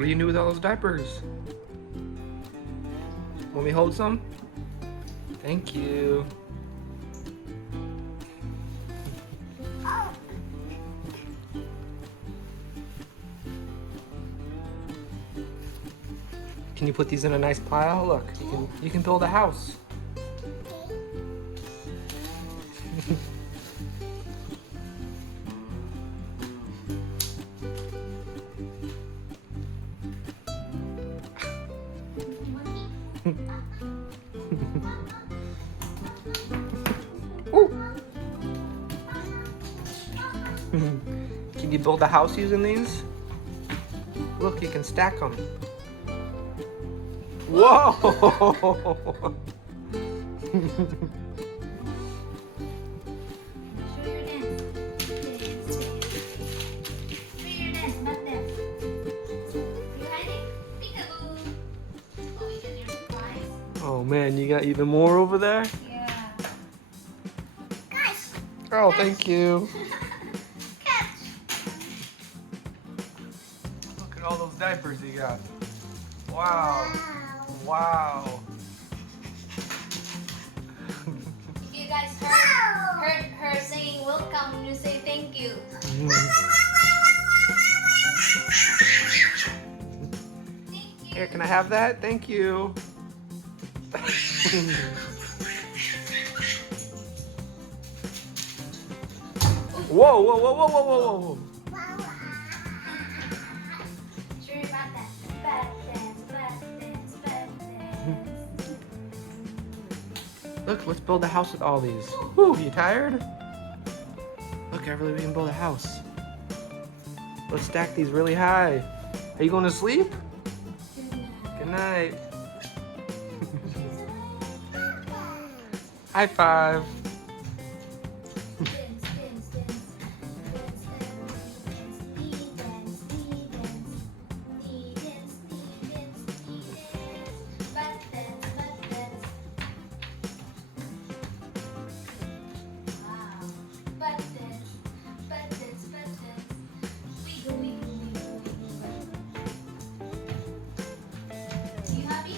What do you do with all those diapers? Want me to hold some? Thank you. Can you put these in a nice pile? Look, you can build a house. Can you build a house using these? Look, you can stack them. Whoa! Oh man, you got even more over there? Yeah. Oh, thank you. Look at all those diapers you got. Wow. Wow. You guys heard her saying welcome, you say thank you. Thank you. Here, can I have that? Thank you. Whoa, whoa, whoa, whoa, whoa, whoa, whoa. Sure about that. Bad dance, bad dance, bad dance. Look, let's build a house with all these. Woo, you tired? Look, I really can build a house. Let's stack these really high. Are you going to sleep? Good night. High five. You happy?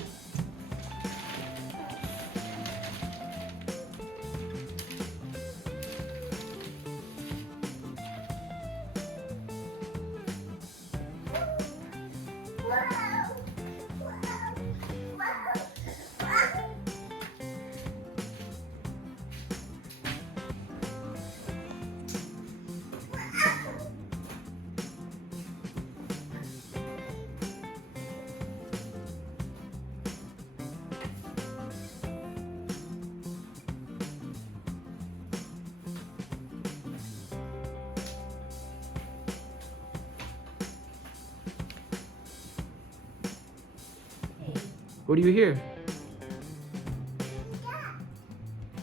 What do you hear?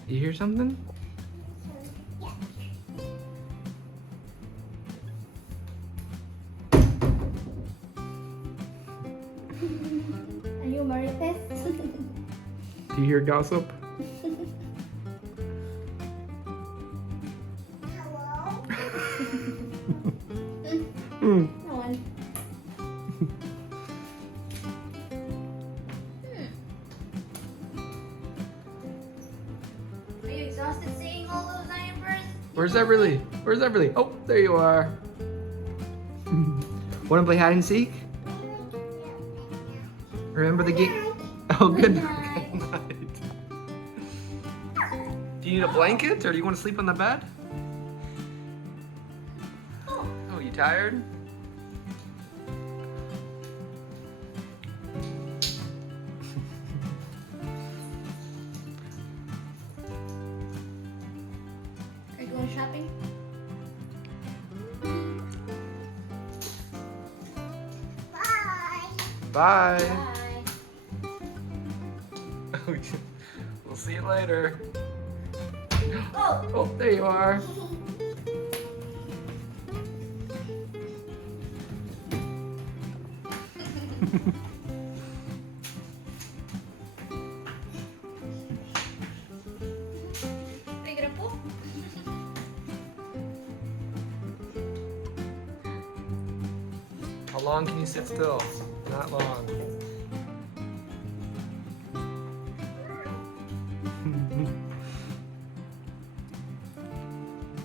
You hear something? Are you Marites? Do you hear gossip? No one. Are you exhausted seeing all those diapers? Where's Everly? Where's Everly? Oh, there you are. Want to play hide and seek? Remember the game? Oh, good night. Good night. Do you need a blanket or do you want to sleep on the bed? Oh, you tired? Are you going shopping? Bye. Bye. We'll see you later. Oh! Oh, there you are. Are you gonna poop? How long can you sit still? Not long.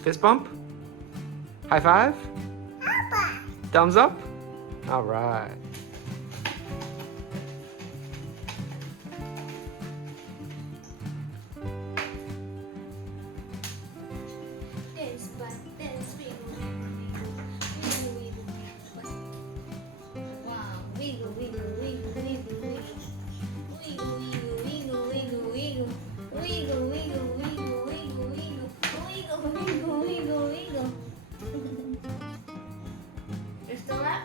Fist bump? High five? Thumbs up? All right. Dance, but dance, wiggle, wiggle, wiggle, wiggle. Wow, wiggle, wiggle, wiggle, wiggle, wiggle. Wiggle, wiggle, wiggle, wiggle, wiggle. Wiggle, wiggle, wiggle, wiggle, wiggle. Wiggle, wiggle, wiggle, wiggle. You're still up?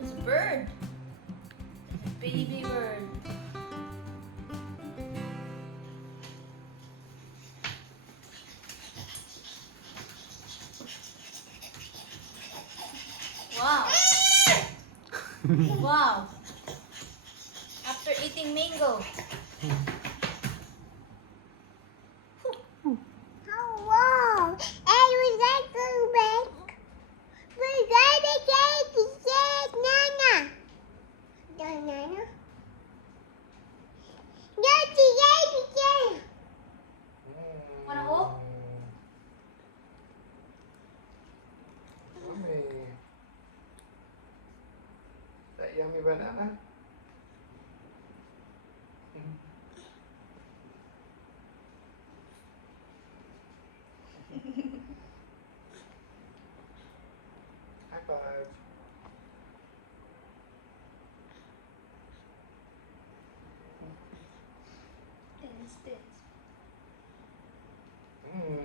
It's a bird. Baby bird. Wow. Wow. After eating mango. Hello, and we got to go back. We got to get to Nana. Nana. Get to Wanna hold? Yummy. That yummy banana? High five. Dance, dance. Mm.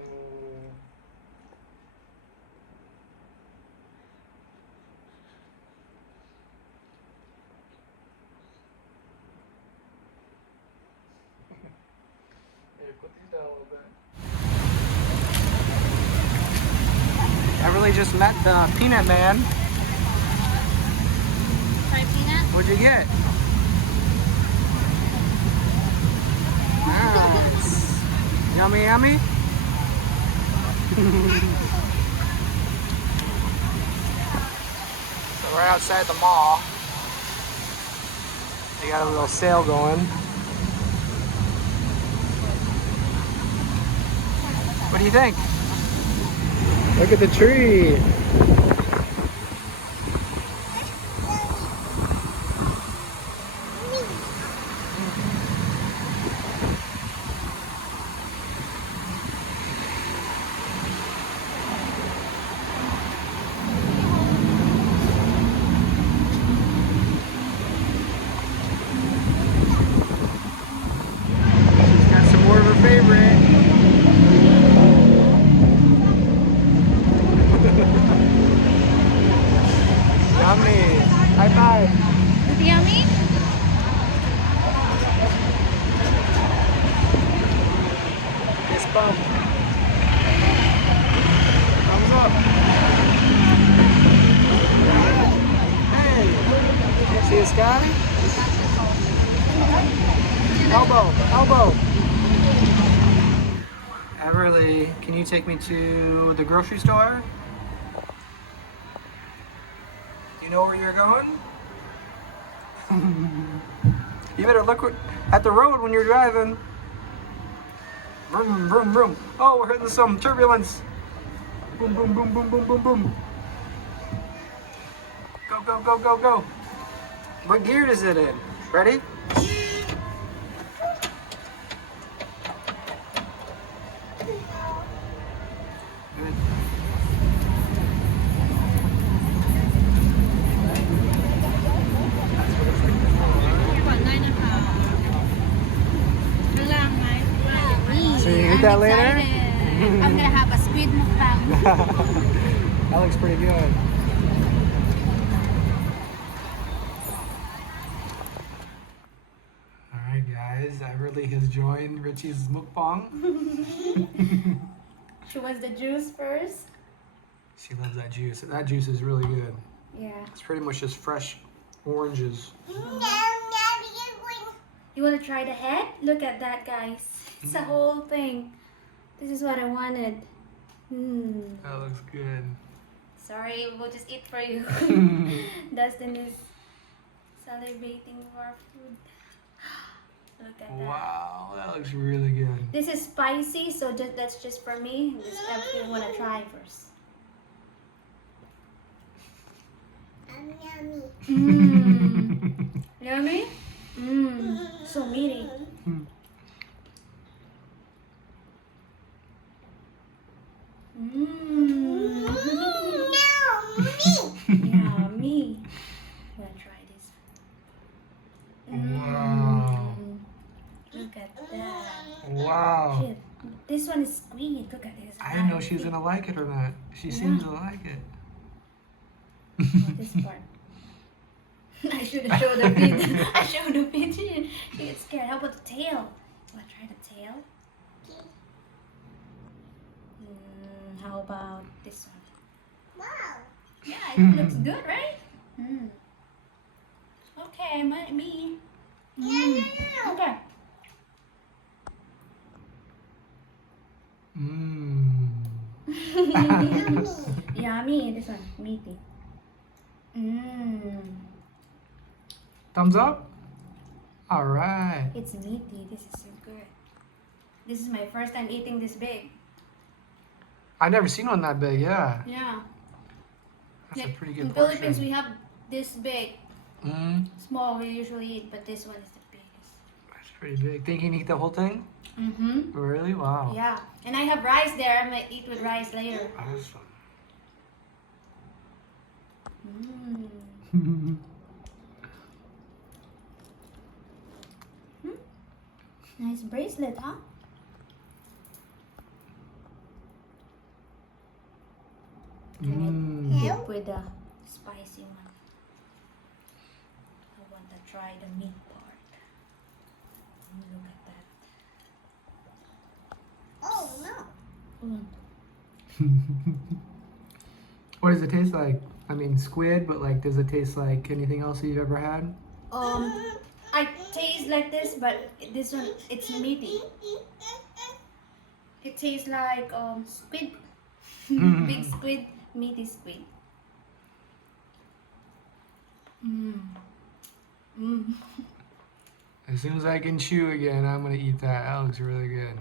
Here, put these down a little bit. I really just met the peanut man. Try peanut? What'd you get? Nice. Yummy, yummy. So we're outside the mall. They got a little sale going. What do you think? Look at the tree. She's got some more of her favorite. Yummy. High five. Is it yummy? Fist bump. Thumbs up. Hey. See the sky? Elbow. Elbow. Everly, can you take me to the grocery store? You know where you're going? You better look at the road when you're driving. Vroom, vroom, vroom. Oh, we're hitting some turbulence. Boom, boom, boom, boom, boom, boom, boom. Go, go, go, go, go. What gear is it in? Ready? Good. So you eat that later? I'm gonna have a squid mukbang. That looks pretty good. Alright guys, Everly has joined Richie's mukbang. She wants the juice first. She loves that juice. That juice is really good. Yeah. It's pretty much just fresh oranges. You want to try the head? Look at that, guys. It's a whole thing. This is what I wanted. That looks good. Sorry, we'll just eat for you. Dustin is celebrating for our food. Look at that. Wow, that looks really good. This is spicy, so that's just for me. Just everything want to try first. Yummy. Yummy? So meaty. Yummy. I'm gonna try this. Wow. Look at that. Wow. Shit. This one is sweet. Look at this. I didn't know she was gonna like it or not. She seems to like it. This part. I should have showed the feet. I showed the feet. She gets scared. How about the tail? Wanna try the tail? How about this one? Wow. Yeah, it looks good, right? Okay, me. Okay. Yummy. This one, meaty. Thumbs up? Alright. It's meaty. This is so good. This is my first time eating this big. I've never seen one that big, yeah. Yeah. That's a pretty good In portion. Philippines, we have this big. Mm, Small we usually eat, but this one is the biggest. that's pretty big. Think you can eat the whole thing? Mm-hmm. Really? Wow. Yeah. And I have rice there. I might eat with rice later. Awesome. Nice bracelet, huh? Can I dip with the spicy one? I want to try the meat part. Look at that. Oh no. What does it taste like? I mean, squid, but like, does it taste like anything else you've ever had? I taste like this, but this one, it's meaty. It tastes like squid. Big squid, meaty squid. As soon as I can chew again, I'm gonna eat that. That looks really good.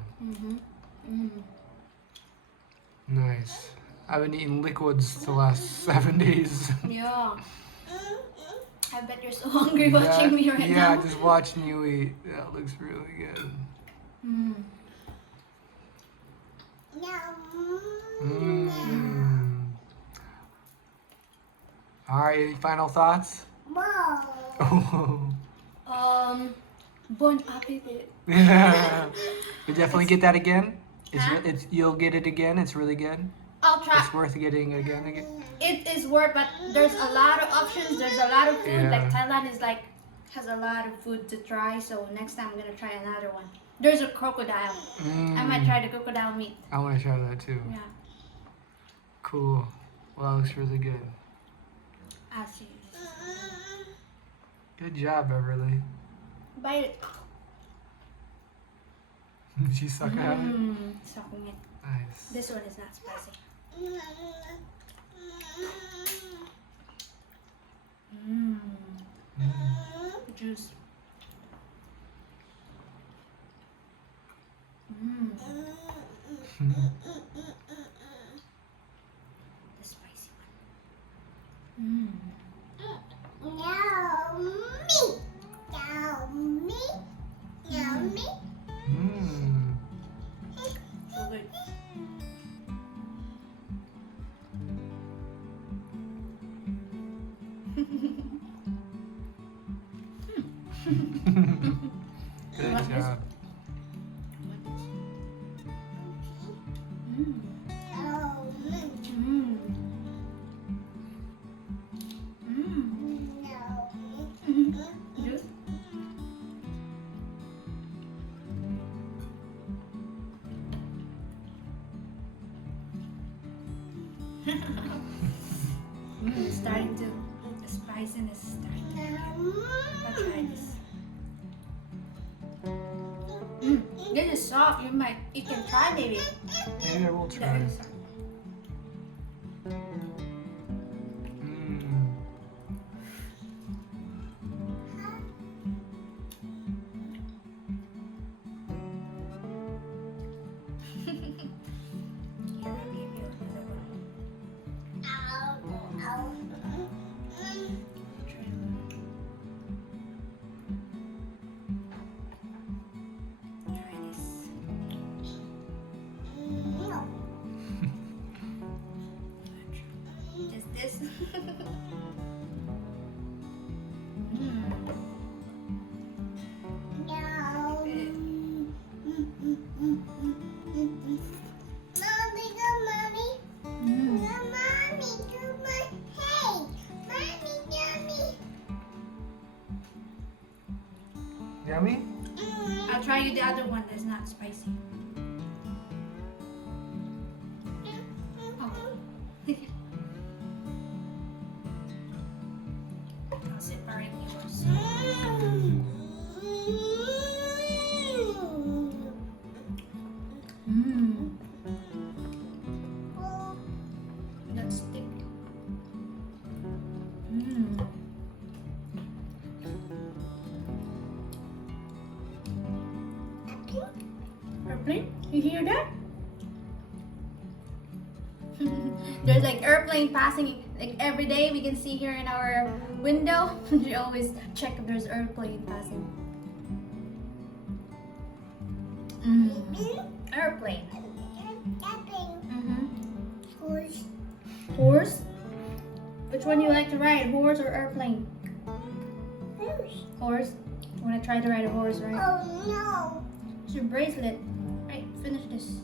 Nice. I've been eating liquids the last 7 days. Yeah. I bet you're so hungry watching me right now. Yeah, just watching you eat. That looks really good. Alright, any final thoughts? Wow. Bon appetit. Yeah. You definitely get that again? Huh? You'll get it again? It's really good? I'll try. It's worth getting again? It is worth, but there's a lot of options. There's a lot of food. Yeah. Like Thailand is like has a lot of food to try. So next time I'm gonna try another one. There's a crocodile. I might try the crocodile meat. I want to try that too. Yeah. Cool. Well, that looks really good. I'll see you. Good job, Beverly. Bite it. She's sucking at it? Sucking it. Nice. This one is not spicy. Juice. The spicy one. Yummy. So good. Good What is- job. Juice. Starting to, the spiciness is starting to. I'll try this. This is soft. You can try maybe. Maybe I will try. other one that's not spicy. Oh. I'll separate yours. That's thick. Airplane? You hear that? There's like airplane passing like every day. We can see here in our window. We always check if there's airplane passing. Airplane. Horse. Horse? Which one do you like to ride? Horse or airplane? Horse. Horse? You want to try to ride a horse, right? Oh no. It's your bracelet. Right, finish this.